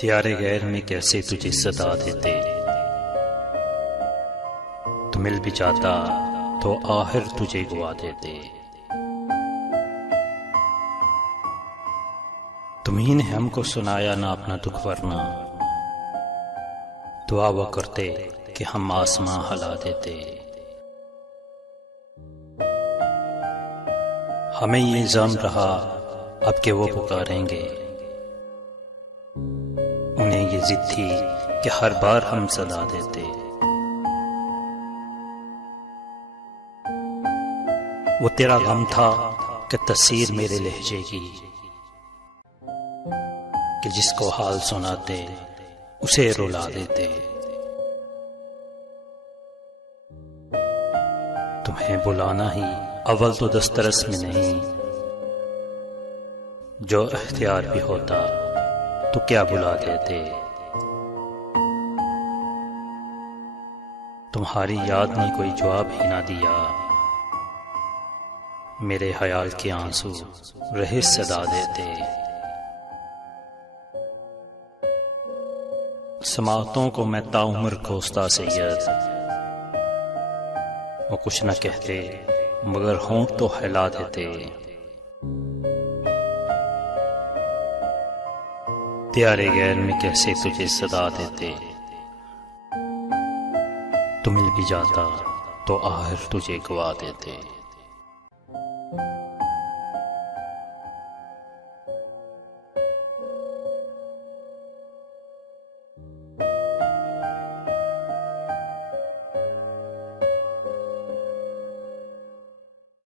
त्यारे गैर में कैसे तुझे सदा देते, तो मिल भी जाता तो आखिर तुझे गवा देते। तुम्ही ने हमको सुनाया ना अपना दुख वरना, दुआ वो करते कि हम आसमां हिला देते। हमें ये इल्जाम रहा अब के वो पुकारेंगे, उन्हें ये जिद थी कि हर बार हम सदा देते। वो तेरा गम था कि तस्वीर मेरे लहजे की, कि जिसको हाल सुनाते उसे रुला देते। तुम्हें बुलाना ही अव्वल तो दस्तरस में नहीं, जो इख्तियार भी होता तो क्या बुला देते। तुम्हारी याद ने कोई जवाब ही ना दिया, मेरे ख्याल के आंसू रहे सदा देते। समातों को मैं ताउम्र कोसता सैयद, वो कुछ न कहते मगर होंठ तो हिला देते। त्यारे गैर में कैसे तुझे सदा देते, तो मिल भी जाता तो आखिर तुझे गवा देते।